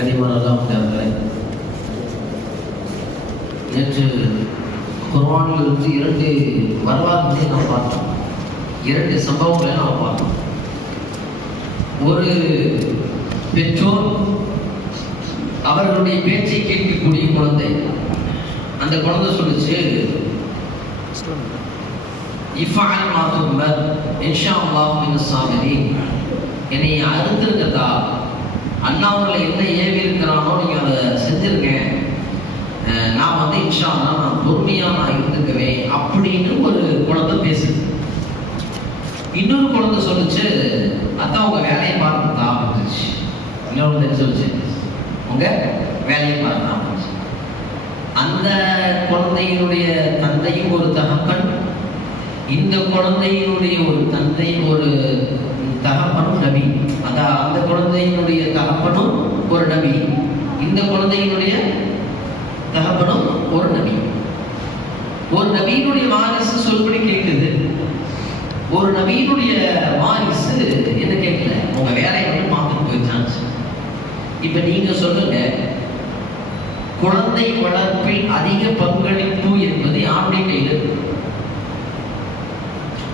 கனிமரெல்லாம் அவர்களே நேற்று குர்வானில் இருந்து இரண்டு வரலாறுகளை நாம் பார்த்தோம். இரண்டு சம்பவங்களை நாம் பார்த்தோம். ஒரு பெற்றோர் அவர்களுடைய பேச்சை கேட்கக்கூடிய குழந்தை. அந்த குழந்தை சொல்லிச்சு இஃபால் மாத்தும்பர் இன்ஷா அல்லாஹ் மின் சாமிரி என்னை அறுத்திருக்கதா என்ன ஏவி இருக்கிறானோ நீங்கள் அதை செஞ்சிருங்க. நான் வந்து இன்ஷா நான் பொறுமையாக நான் இருந்துக்குவேன் அப்படின்னு ஒரு குழந்தை பேசுது. இன்னொரு குழந்தை சொல்லிச்சு அதான் உங்கள் வேலையை பார்த்துட்டா அப்படின்னுச்சு இன்னொரு குழந்தை சொல்லிச்சு? உங்கள் வேலையை பார்த்தா அப்படின்னுச்சு அந்த குழந்தையினுடைய தந்தையும் ஒரு தகப்பன் இந்த குழந்தையினுடைய ஒரு தந்தை ஒரு தகப்பனும் நபி. அதான் அந்த குழந்தையினுடைய தகப்பனும் ஒரு நபி. இந்த குழந்தையினுடைய தகப்பனும் ஒரு நபி. ஒரு நபியினுடைய வாரிசு சொல்படி கேட்குது ஒரு நபியினுடைய வாரிசு என்ன கேட்கல உங்க வேலையை மட்டும் பார்த்துட்டு போயிருச்சான் இப்ப நீங்க சொல்லுங்க குழந்தை வளர்ப்பில் அதிக பங்களிப்பு என்பது யாருடைய கையில்?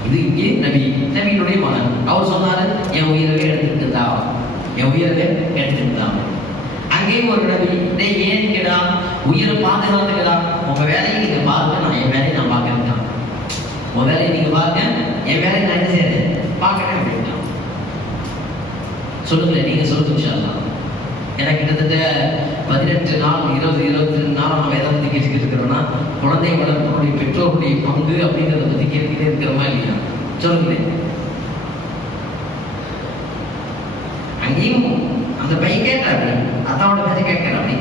இது இங்கே நபி? நபியினுடைய மகன். அவர் சொன்னாரு என் உயிரவே எடுத்துக்கிட்டா என் உயிரவே எடுத்துக்கிட்டா அங்கே ஒரு நபி டேய் ஏன் கேடா உயிரை பாதுகாத்துக்கடா. உங்க வேலையை நீங்க பாருங்க நான் என் வேலையை நான் பார்க்கறேன். உங்க வேலையை நீங்க பாருங்க என் வேலையை நான் என்ன செய்யறேன் பார்க்கறேன் அப்படின்னா சொல்லுங்களேன் நீங்க சொல்லுங்க விஷயம் எனக்கு கிட்டத்தட்ட பதினெட்டு நாள் இருபது இருபத்தி ரெண்டு நாள் நம்ம எதை பற்றி கேட்டுக்கிட்டு இருக்கிறோம்னா குழந்தை வளர்ப்புடைய பெற்றோருடைய பங்கு அப்படிங்கிறத பற்றி கேட்டுக்கிட்டே இருக்கிறோமா இல்லையா? சொல்லுங்க அங்கேயும் அந்த பையன் கேட்டாரு அத்தாவோட பேச்சு அப்படி.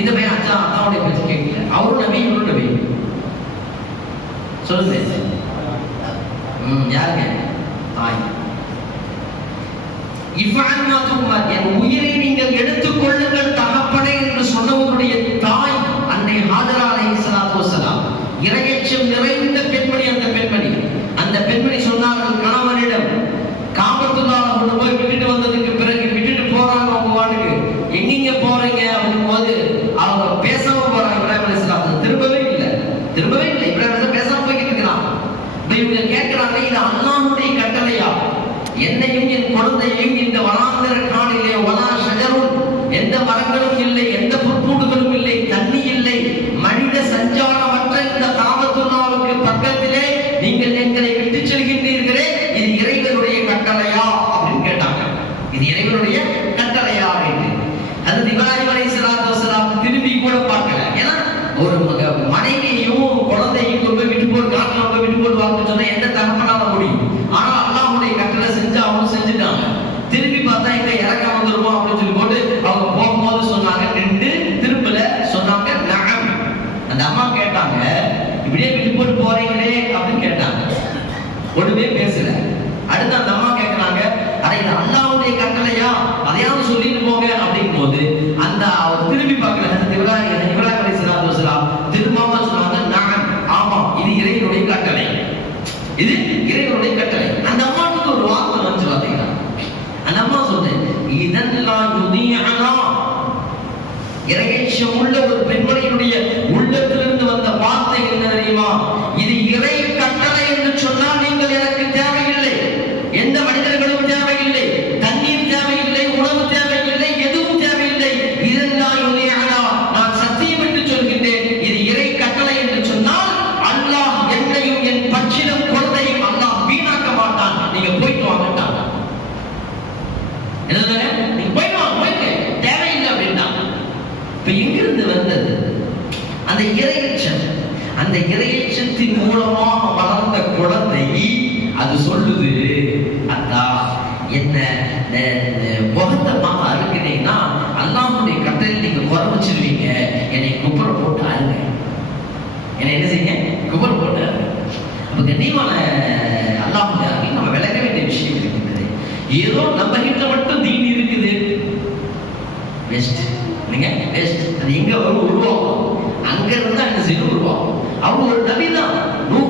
இந்த பையன் அச்சா அத்தாவோட பேச்சு கேட்கல. அவரும் நபி இவரும் நபி சொல்லுங்க. ம் யாருங்க? தாய். இவ்வாறு என் உயிரை நீங்கள் எடுத்துக் கொள்ளுங்கள் என்ற என்னையும் என் குழந்தையையும் இந்த வனாந்தர காணிலே வனா ஷஜருன் எந்த மரம் இல்லை எந்த புற்பூண்டுகளும் இல்லை தண்ணி இல்லை மனித சஞ்சாரமற்ற இந்த காமத்துல்லாவுக்கு பக்கத்திலே நீங்கள் எங்களை விட்டு செல்கின்றீர்களே இது இறைவனுடைய கட்டளையா அப்படின்னு கேட்டாங்க இது இறைவனுடைய கட்டளையா அப்படின்னு அது இப்ராஹிம் அலைஹிஸ்ஸலாத்து வஸலாம் திரும்பி கூட பார்க்கல ஏன்னா ஒரு மக- மனைவியையும் குழந்தையும் கொண்டு போய் விட்டு போட்டு காட்டுல போய் விட்டு போட்டு வாங்கன்னு சொன்னா எந்த தகப்பனால முடியும் ஆனா அல்லாஹ்வுடைய கட்டளை செஞ்சு அவங்க செஞ்சுட்டாங்க திரும்பி பார்த்தா எங்க இறக்க வந்துருவோம் அப்படின்னு சொல்லி போட்டு அவங்க போகும்போது சொன்னாங்க நின்று திரும்பல சொன்னாங்க நகம் அந்த அம்மா கேட்டாங்க இப்படியே விட்டு போட்டு போறீங்களே அப்படின்னு கேட்டாங்க ஒண்ணுமே பேசல அடுத்து அந்த அம்மா கேட்கறாங்க அட இது அல்லாஹ்வுடைய கட்டளையா அதையாவது சொல்லிட்டு போங்க அப்படின் போது அந்த அவர் திரும்பி பார்க்கல ஹஜ்ரத் இப்ராஹிம் இப்ராஹிம் அலைஹிஸ்ஸலாத்து வஸலாம் திரும்பாம சொன்னாங்க நகம் ஆமா இது இறைவனுடைய கட்டளை இது இறைவனுடைய கட்டளை அந்த அம்மாவுக்கு ஒரு வார்த்தை வந்து பாத்தீங்கன்னா அந்த அம்மா சொல்றேன் இதெல்லாம் யுதியனா இறையச்சம் உள்ள ஒரு பெண்மணியினுடைய இப்ப எங்கிருந்து வந்தது. அந்த இறையச்சம் அந்த இறையச்சத்தின் மூலமாக வளர்ந்த குழந்தை அது சொல்லுது அத்தா என்ன ந- ந- முகத்தை பார்த்து அறுக்கினீங்கன்னா கட்டளையில் நீங்க குறை வச்சிருவீங்க என்னை குப்புற போட்டு அருங்க என்னை என்ன செய்யுங்க? குப்புற போட்டு அருங்க அப்ப கண்ணியமான அல்லாஹ்வுடைய அருகில் நம்ம விளக்க வேண்டிய விஷயம் இருக்கின்றது. ஏதோ நம்ம கிட்ட மட்டும் தீன் இருக்குது வெஸ்ட் நீங்க வெஸ்ட் அது எங்க வரும் உருவாகும் அங்க இருந்தா என்ன செய்யும் உருவாகும் அவங்க ஒரு நபி தான் நூறு நபி தான்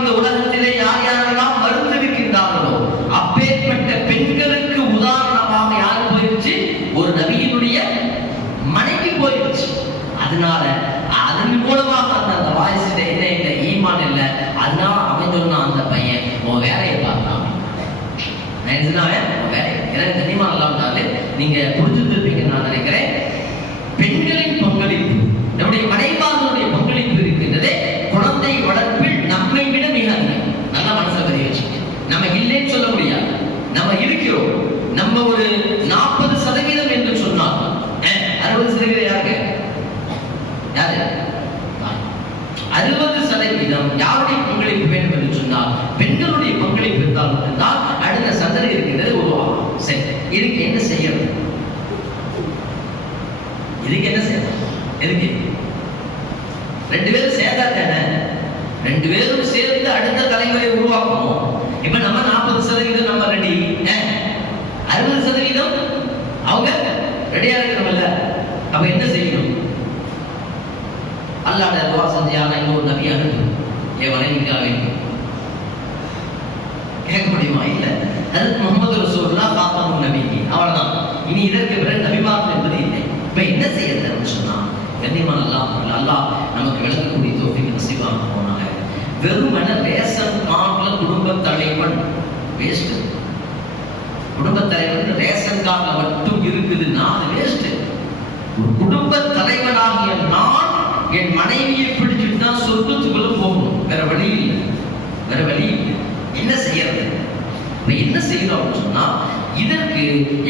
visto ustedes நம்ம நம்ம ஒரு நாற்பது சதவீதம் என்று சொன்னால் அஹ், அறுபது சதவீதம் யாருங்க யாரு அறுபது சதவீதம் யாருடைய பங்களிப்பு வேண்டும் என்று சொன்னால் பெண்களுடைய பங்களிப்பு இருந்தால் மட்டும்தான் அடுத்த சந்ததி இருக்கின்றது உருவாகும் சரி இதுக்கு என்ன செய்யறது இதுக்கு என்ன செய்யணும் எதுக்கு ரெண்டு பேரும் சேர்ந்தா தானே ரெண்டு பேரும் சேர்ந்து அடுத்த தலைமுறை உருவாக்கணும் இப்ப நம்ம நாற்பது சதவீதம் நம்ம ரெடி அறுபது சதவீதம் அவங்க ரெடியா இருக்கிறோம்ல அப்ப என்ன செய்யணும்? அல்லாட துவா செஞ்சியான இன்னொரு நபி அனுப்பு? என் மனைவிக்காக கேட்க முடியுமா? இல்ல. அது முகமது ரசூல்லா காப்பாமும் நபி அவ்வளவுதான். இனி இதற்கு பிறகு நபிமார்கள் என்பது இல்லை. இப்ப என்ன செய்யறதுன்னு சொன்னா கண்ணியமான அல்லாஹ் அல்லாஹ் நமக்கு விளக்கக்கூடிய தோஃபிக்கு நசிவாக போனாங்க. வெறுமன ரேஷன் கார்டுல குடும்ப தலைவன் வேஸ்ட் குடும்ப தலைவன் ரேஷன் கார்டுல மட்டும் இருக்குதுன்னா அது வேஸ்ட் ஒரு குடும்ப தலைவனாகிய நான் என் மனைவியை பிடிச்சிட்டு தான் சொர்க்கத்துக்குள்ள போகணும். வேற வழி இல்லை. வேற வழி என்ன செய்யறது? இப்ப என்ன செய்யறோம் அப்படின்னு சொன்னா இதற்கு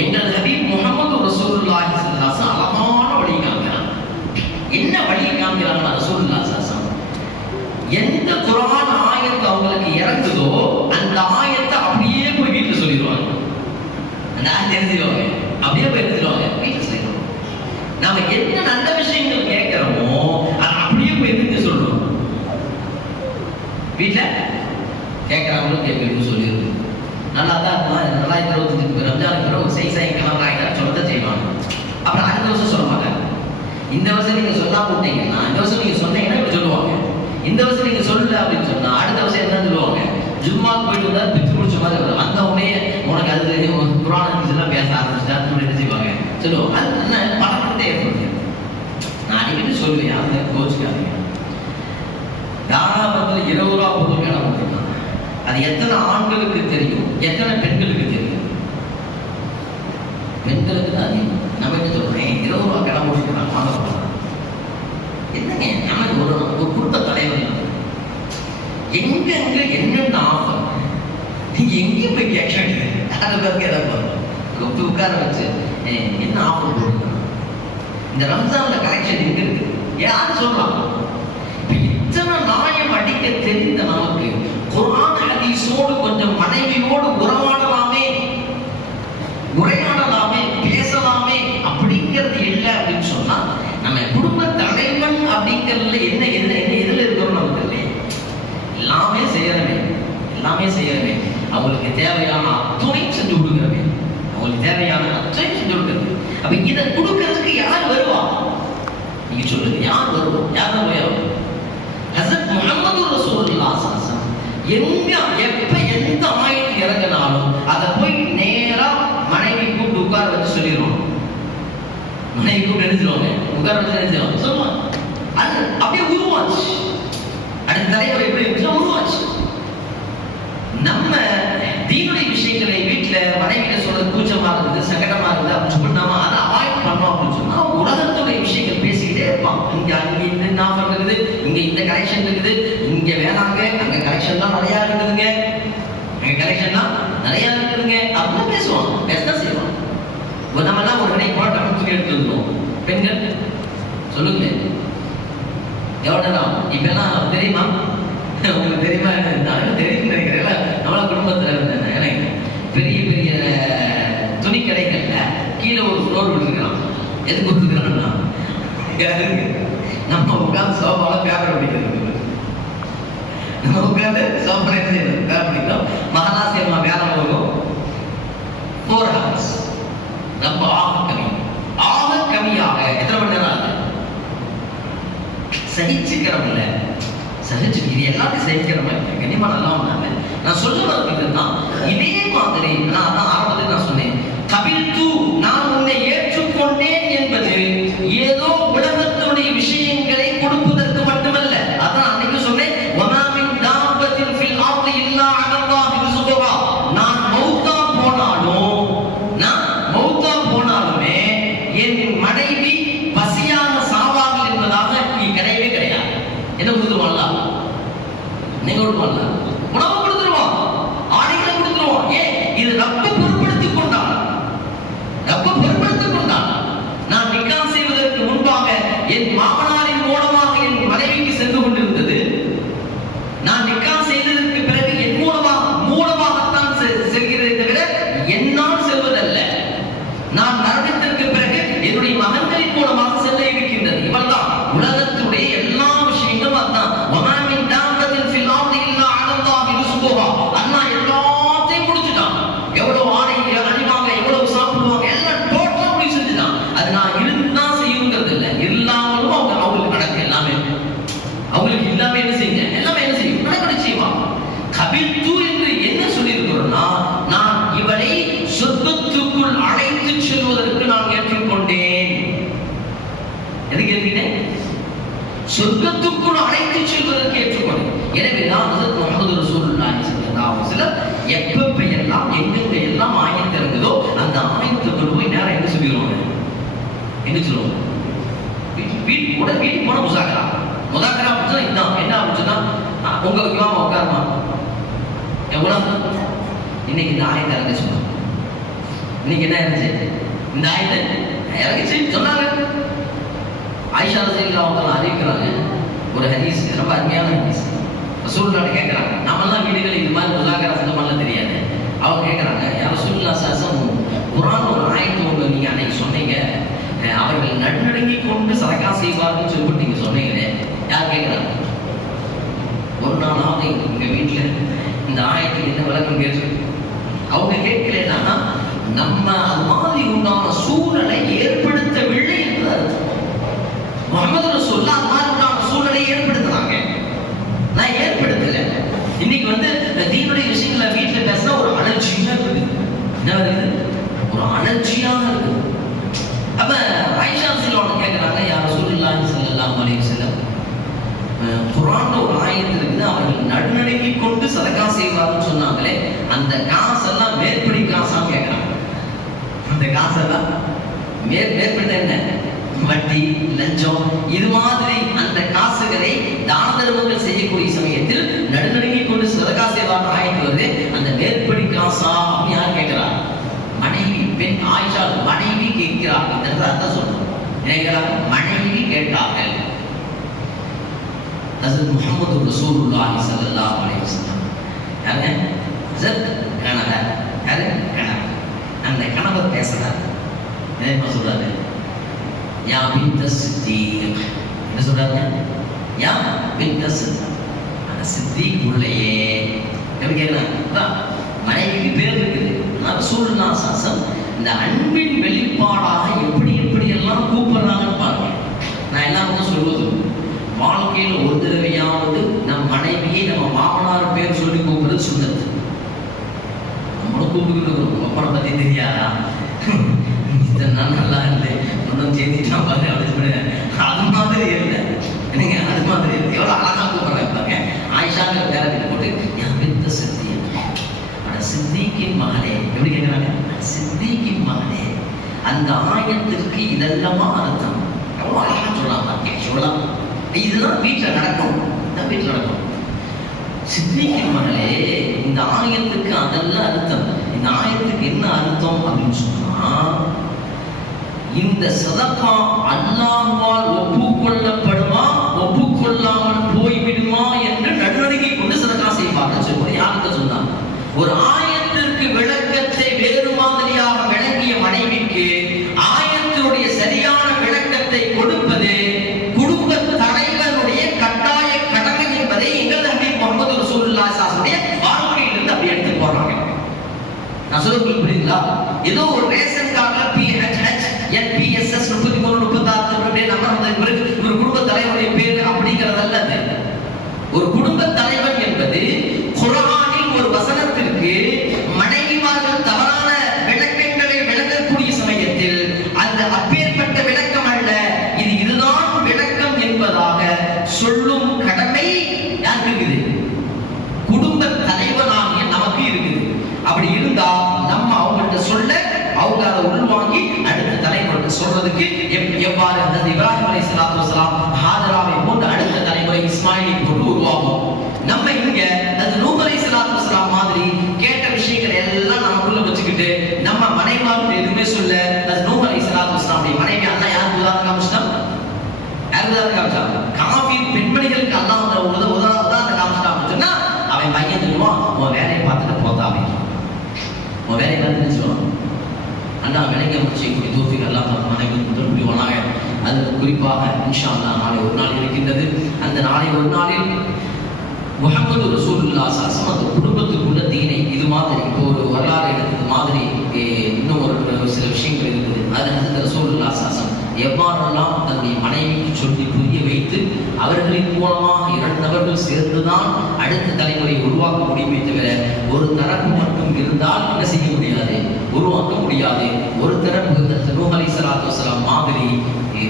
எங்கள் நபி முகமது ரசூலுல்லாஹி ஸல்லல்லாஹு அழகான வழி காமிக்கிறான். என்ன வழி காமிக்கிறாங்க ரசூலுல்லாஹி சாசம் எந்த எழுதிடுவாங்க அப்படியே போய் எழுதிடுவாங்க வீட்டில் சொல்லிடுவாங்க நாம என்ன நல்ல விஷயங்கள் கேட்கிறோமோ அதை அப்படியே போய் எழுதி சொல்றோம் வீட்டுல கேட்கறாங்களும் கேட்கணும்னு சொல்லியிருக்கு நல்லா தான் இருக்கும்? நல்லா இருபத்தஞ்சுக்கு ரம்ஜானுக்கு பிறகு செய் சாய் கிளம்புற ஆகிட்டா சொல்லத்தான் செய்வாங்க. அப்புறம் அடுத்த வருஷம் சொல்ல மாட்டாங்க இந்த வருஷம் நீங்க சொல்லாம விட்டீங்கன்னா இந்த வருஷம் நீங்க சொன்னீங்கன்னா இப்படி சொல்லுவாங்க. இந்த வருஷம் நீங்க சொல்லல அப்படின்னு சொன்னா அடுத்த வருஷம் என்ன சொல்லுவாங்க? ஜும்மாக்கு போயிட்டு வந்தா பிச்சு முடிச்ச மாதிரி வரும். அந்த உடனே உனக்கு அது தெரியும். குரான் ஹதீஸ் எல்லாம் பேச ஆரம்பிச்சுட்டா அப்படி என்ன செய்வாங்க? சொல்லுவோம் அது என்ன? பழக்கத்தை ஏற்படுத்தி. நான் அடிக்கடி சொல்லுவேன் அந்த கோச்சுக்காதீங்க. தாராபத்தில் இருபது ரூபா பொருள் இடம் கொடுத்துருக்காங்க அது எத்தனை ஆண்களுக்கு தெரியும்? எத்தனை பெண்களுக்கு தெரியும்? பெண்களுக்கு தான் அதிகம். நம்ம என்ன சொல்றேன் இருபது ரூபா கிளம்ப வாங்க என்னங்க? நமக்கு ஒரு ஒரு குடும்ப தலைவர் எங்கெங்க என்னென்ன ஆஃபர் நீங்க எங்கேயும் போய் கேட்க வேண்டியது அதை பேருக்கு ஏதாவது வரும் கூப்பிட்டு உட்கார வச்சு என்ன ஆஃபர் போடுங்க இந்த ரம்ஜான்ல கலெக்ஷன் எங்க இருக்கு யாரு சொல்லலாம் இத்தனை நாயம் அடிக்க தெரிந்த நமக்கு குர்ஆன் ஹதீஸோடு கொஞ்சம் மனைவியோடு உறவாடலாமே உரையாடலாமே பேசலாமே அப்படிங்கிறது இல்லை அப்படின்னு சொன்னா நம்ம குடும்ப தலைவன் அப்படிங்கிறதுல என்ன என்ன என்ன எதுல இருக்கிறோம் நமக்கு இல்லையே எல்லாமே செய்யறவே எல்லாமே செய்யறவே அவங்களுக்கு தேவையான அத்துணை செஞ்சு கொடுக்குறவே அவங்களுக்கு தேவையான அத்துணை செஞ்சு கொடுக்குறது அப்ப இதை கொடுக்கறதுக்கு யார் வருவா நீங்க சொல்லுங்க யார் வருவா யார் வருவா ஹசரத் முகமது ரசூலுல்லாஹ் ஸல்லல்லாஹு எங்க எப்ப எந்த ஆயத்து இறங்கினாலும் அதை போய் நேரா மனைவி கூப்பிட்டு உட்கார வச்சு சொல்லிடுவோம். மனைவி கூப்பிட்டு நினைச்சிருவாங்க. உட்கார வச்சு நினைச்சிருவாங்க. சொல்லுவாங்க அது அப்படியே உருவாச்சு. அடுத்த தலைவர் எப்படி இருந்துச்சுன்னா உருவாச்சு. நம்ம தீனுடைய விஷயங்களை வீட்டுல மனைவியில சொல்றது கூச்சமா இருக்குது சங்கடமா இருக்குது அப்படின்னு சொல்லி நாம அதை அவாய்ட் பண்ணோம் அப்படின்னு சொன்னா உலகத்துடைய விஷயங்கள் பேசிக்கிட்டே இருப்பான். இங்க அங்க இந்த நாஃபர் இருக்குது இங்க இந்த கலெக்ஷன் இருக்குது இங்க வேணாங்க அங்க கலெக்ஷன்லாம் நிறையா இருக்குதுங்க அங்க கலெக்ஷன்லாம் நிறைய இருக்குதுங்க அப்படின்னு பேசுவான் பேசதான் செய்வான் நம்ம எல்லாம் ஒரு கடைக்கு போனா தூக்கி எடுத்து பெண்கள் சொல்லுங்க. எவ்வளோ நேரம் இப்ப எல்லாம் தெரியுமா? உங்களுக்கு தெரியுமா? நான் தெரியும் நினைக்கிறேன் நம்மள குடும்பத்துல இருந்தேன் எனக்கு. பெரிய பெரிய துணி கடைகள்ல கீழே ஒரு ஃப்ளோர் விட்டுருக்கான் எது விட்டுருக்கான்னா நம்ம உட்காந்து சோபால பேப்பர் படிக்கிறது நம்ம உட்காந்து வந்து சோப்பனை செய்யணும்? வேலை பிடிக்கும் மகளாசியம்மா வேலை போகும். ஃபோர் ஹவர்ஸ் ரொம்ப ஆக கம்மி ஆக கம்மியாக எத்தனை மணி நேரம் ஆகுது? சகிச்சுக்கிறோம் இல்லை சகிச்சு இது எல்லாத்தையும் சகிக்கிறோம் கண்டிப்பா நல்லா நான் சொல்ல வரது இதுதான் இதே மாதிரி நான் அதான் ஆரம்பத்தில் நான் சொன்னேன் கபில் தூ நான் உன்னை ஏற்றுக்கொண்டேன் என்பது ஏதோ உலகத்தினுடைய விஷயங்களை கொடுப்பதற்கு மட்டுமல்ல அதான் அன்னைக்கு சொன்னேன் ஒனாமின் தாபத்தின் ஃபில் ஆர்தி இல்லா அலல்லாஹி ரிசுகுஹா நான் மௌத்தா போனாலும் நான் மௌத்தா போனாலுமே என் மனைவி பசியான சாவார்கள் என்பதாக நீ கிடையவே கிடையாது என்ன கொடுத்துருவான்ல நீங்க கொடுப்பான்ல உணவு கொடுத்துருவான் ஆடைகளை கொடுத்துருவான் ஏன் இது ரப்ப பொருட்படுத்திக் கொண்டான் ரப்ப பொருட்படுத்திக் கொண்டான் நான் நிக்கா செய்வதற்கு முன்பாக என் மாமனாரின் மூலமாக என் மனைவிக்கு சென்று கொண்டிருந்தது நான் நிக்கா செய்ததற்கு பிறகு என் மூலமாக மூலமாகத்தான் செ- செல்கிறதே தவிர என்னால் செல்வதல்ல நான் மரணத்திற்கு பிறகு என்னுடைய மகன்களின் மூலமாக செல்ல இருக்கின்றது இவள்தான் உலகத்துடைய எல்லா விஷயங்களும் அதான் வமாமின் தாம்பத்தின் ஃபில் ஆர்தி இல்லா அலல்லாஹி ரிஸ்குஹா அல்லாஹ் எல்லாத்தையும் முடிச்சுட்டான் எவ்வளவு ஆடை அணிவாங்க எவ்வளவு சாப்பிடுவாங்க எல்லாம் டோட்டலா முடிவு செஞ்சுட்டான் அது நான் இருந்தா செய்யுங்கிறது இல்ல இல்லாமலும் அவங்க அவங்களுக்கு நடக்கும் எல்லாமே அவங்களுக்கு இல்லாம என்ன செய்யுங்க எல்லாமே என்ன செய்யும் நடக்கடி செய்வான் கபில் தூ என்று என்ன சொல்லியிருக்கிறோம்னா நான் இவரை சொர்க்கத்துக்குள் அழைத்து செல்வதற்கு நான் ஏற்றுக்கொண்டேன் எதுக்கு ஏற்றுக்கிட்டேன் சொர்க்கத்துக்குள் அழைத்து செல்வதற்கு ஏற்றுக்கொண்டேன் எனவே தான் ஹஜரத் முகமது ரசூலுல்லாஹி ஸல்லல்லாஹு அலைஹி வஸல்லம் எப்பப்ப எல்லாம் எங்கெங்க எல்லாம் ஆயத்து இருந்ததோ அந்த ஆயத்தை கொண்டு போய் நேரம் என்ன சொல்லிடுவாங்க? என்ன சொல்லுவாங்க? வீட்டு- கூட வீட்டுக்கு போன முசாக்கரா? முசாக்கரா அப்படின்னா இதுதான் என்ன ஆரம்பிச்சுன்னா உங்க இமாம உட்காருமா? எவ்வளவு இன்னைக்கு இந்த ஆயத்தை இறங்க சொல்லுவோம் இன்னைக்கு என்ன இருந்துச்சு இந்த ஆயத்தை இறங்கிச்சு சொன்னாங்க. ஆயிஷா ரலியல்லாஹு அவங்க அறிவிக்கிறாங்க. ஒரு ஹதீஸ் ரொம்ப அருமையான ஹதீஸ். ரசூலுல்லாஹ் கேட்கறாங்க நாமெல்லாம் வீடுகள் இது மாதிரி முசாக்கரா செஞ்ச தெரியாது. அவங்க கேட்கறாங்க யார் ரசூலுல்லாஹ் சாசம் குரான் ஒரு ஆயத்து ஒன்று நீங்க அன்னைக்கு சொன்னீங்க. அவர்கள் நடுநடுங்கி கொண்டு சரக்கா செய்வார்கள் சொல்லிட்டு நீங்க சொன்னீங்களே. யார் கேட்கறாங்க ஒரு நாளாவது எங்க வீட்டுல இந்த ஆயத்துக்கு என்ன விளக்கம் கேட்டு அவங்க கேட்கலன்னா நம்ம அது மாதிரி உண்டான சூழலை ஏற்படுத்தவில்லை முகமது ரசூல் அந்த மாதிரி சூழ்நிலையை சூழலை ஏற்படுத்துறாங்க நான் ஏற்படுத்த இன்னைக்கு வந்து இந்த தீனுடைய விஷயங்களை வீட்டுல பேசினா ஒரு அலட்சியா இருக்குது என்ன வருது ஒரு அலட்சியா இருக்கு அப்ப ஆயிஷா சிலோன கேட்கறாங்க யார் ரசூலுல்லாஹி ஸல்லல்லாஹு அலைஹி வஸல்லம் அஹ் குர்ஆன்ல ஒரு ஆயத்து இருக்குது அவர்கள் நடுநடுங்கி கொண்டு சதக்கா செய்வார்னு சொன்னாங்களே அந்த காசெல்லாம் மேற்படி காசா கேட்கறாங்க அந்த காசெல்லாம் மேற் மேற்பட்ட என்ன வட்டி லஞ்சம் இது மாதிரி அந்த காசுகளை தான தர்மங்கள் செய்யக்கூடிய சமயத்தில் நடுநடுங்கி கொண்டு சதக்கா செய்வார் ஆயத்து வருது அந்த மேற்படி காசா அப்படின்னு யார் கேட்கிறா மனைவி பெண் ஆயிஷா மனைவி கேட்கிறார் இந்த அர்த்தம் சொல்றோம். நினைக்கிறார் மனைவி கேட்டார்கள். ஹசரத் முகமது ரசூலுல்லாஹி ஸல்லல்லாஹு அலைஹி வஸல்லம். யாரு? ஹசரத் கணவர். யாரு? கணவர். அந்த கணவர் பேசுறார். என்ன சொல்றாரு? யா பின்த சித்தீக். என்ன சொல்றாரு? யா பின்த சித்தீக். அந்த சித்தீக் உள்ளேயே. எப்படி கேட்கலாம் மனைவிக்கு பேர் இருக்குது. ஆனால் ரசூலுல்லாஹி ஸல்லல்லாஹு இந்த அன்பின் வெளிப்பாடாக எப்படி எப்படி எல்லாம் கூப்பிடுறாங்கன்னு பாருங்க நான் எல்லாருக்கும் சொல்வது வாழ்க்கையில் ஒரு தடவையாவது நம் மனைவியை நம்ம மாமனார் பேர் சொல்லி கூப்பிடுறது சுந்தரத்து நம்மளும் கூப்பிட்டு அப்புறம் பத்தி தெரியாதா? இத்தனை நாள் நல்லா இருந்து ஒன்றும் சேர்த்துட்டான் பாரு அப்படின்னு அது மாதிரி இல்லை. நீங்க அது மாதிரி இல்லை. எவ்வளோ அழகா கூப்பிடுறேன் பாருங்க. ஆயிஷாங்கிற பேரத்தில் போட்டு என் வித்த சித்தி அட சித்திக்கின் மகளே எப்படி கேட்குறாங்க? அந்த ஆயத்திற்கு இதெல்லாமா அர்த்தம்? எவ்வளோ அழகா சொல்லலாம் பாருங்க சொல்லலாம். இதெல்லாம் வீட்டில் நடக்கும். இதான் வீட்டில் நடக்கும். சித்திரிக்கும் மகளே இந்த ஆயத்துக்கு அதெல்லாம் அர்த்தம். இந்த ஆயத்துக்கு என்ன அர்த்தம் அப்படின்னு சொன்னா இந்த சதக்கா அல்லாஹ்வால் ஒப்புக்கொள்ளப்படுமா ஒப்புக்கொள்ளாமல் போய்விடுமா என்று நடுநடுங்கி கொண்டு சதக்கா செய்வார்கள். சொல்லி யாருக்கு சொன்னாங்க ஒரு ஆயத்திற்கு விளக்கத்தை வேறு மாதிரியாக விளங்கிய மனைவிக்கு ஆயத்தினுடைய சரியான விளக்கத்தை கொடுப்பது குடும்ப தலைவனுடைய கட்டாய கடமை என்பதை எங்கள் நபி முகமது ரசூலுல்லாஹி நான் சொல்ல புரியுங்களா ஏதோ ஒரு ரேஷன் கார்டுல பிஹெச்ஹெச் என்பிஎஸ்எஸ் முப்பத்தி மூணு முப்பத்தாறு அப்படியே நம்பர் வந்த பிறகு ஒரு குடும்ப தலைவருடைய பேர் அப்படிங்கிறதல்ல அது ஒரு குடும்ப தலைவன் என்பது குர்ஆனில் ஒரு வசனத்திற்கு மனைவிமார்கள் தவறான விளக்கங்களை விளக்கக்கூடிய சமயத்தில் அந்த அப்பேற்பட்ட விளக்கம் அல்ல இது இதுதான் விளக்கம் என்பதாக சொல்லும் கடமை யாருக்கு இருக்குது குடும்ப தலைவனாகிய நமக்கு இருக்குது அப்படி இருந்தா நம்ம அவங்கள்ட்ட சொல்ல அவங்க அதை உள்வாங்கி அடுத்த தலைமுறைக்கு சொல்றதுக்கு எப்- எவ்வாறு அந்த இப்ராஹிம் அலை சலாத்து வசலாம் ஹாஜராவை போன்று அடுத்த தலைமுறை இஸ்மாயிலை போன்று உருவாகும் நம்ம இங்க அது நூக் அலை சலாத்து வசலாம் மாதிரி கேட்ட விஷயங்கள் எல்லாம் நமக்குள்ள வச்சுக்கிட்டு நம்ம மனைமார்கள் எதுவுமே சொல்ல அது நூக் அலை சலாத்து வசலாமுடைய மனைவி அண்ணா யாருக்கு உதாரணம் காமிச்சிட்டோம் யாருக்கு உதாரணம் காமிச்சாங்க காஃபீர் பெண்மணிகளுக்கு அல்லாஹ் உத உத உதா உதாரணம் காமிச்சிட்டான் சொன்னா அவன் பையன் சொல்லுவான் உன் வேலையை பார்த்துட்டு போதாவே உன் வேலையை பார்த்துட்டு சொல்லுவான் அண்ணா விலங்கி அமைச்சக்கூடிய தோஃபிக் அல்லாஹ் அனைவரும் புரிவானாக அது குறிப்பாக இன்ஷா அல்லா நாளை ஒரு நாள் இருக்கின்றது. அந்த நாளை ஒரு நாளில் முகமது ரசூல்லா சாசம் அந்த குடும்பத்துக்குள்ள தீனை இது மாதிரி இப்போ ஒரு வரலாறு எடுத்தது மாதிரி இன்னும் ஒரு சில விஷயங்கள் இருக்குது. அது அந்த ரசூல்லா சாசம் எவ்வாறெல்லாம் தன்னுடைய மனைவிக்கு சொல்லி புரிய வைத்து அவர்களின் மூலமாக இரண்டு சேர்ந்துதான் அடுத்த தலைமுறை உருவாக்க முடியுமே தவிர ஒரு தரப்பு மட்டும் இருந்தால் என்ன செய்ய முடியாது? உருவாக்க முடியாது. ஒரு தரப்பு நூஹ் அலைஹி சலாத்து வஸலாம் மாதிரி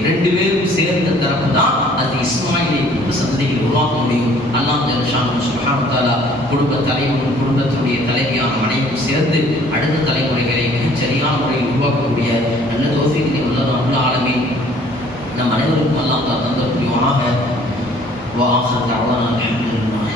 ரெண்டு பேரும் சேர்ந்த தரப்பு தான் அது இஸ்மாயிலை குடும்ப சந்ததியை உருவாக்க முடியும். அல்லாம் ஜல்ஷான் சுஹான் தாலா குடும்ப தலைவனும் குடும்பத்துடைய தலைவியான மனைவியும் சேர்ந்து அடுத்த தலைமுறைகளை சரியான முறையில் உருவாக்கக்கூடிய عليه وسلم لقد تنتقل وآخر دعوانا الحمد لله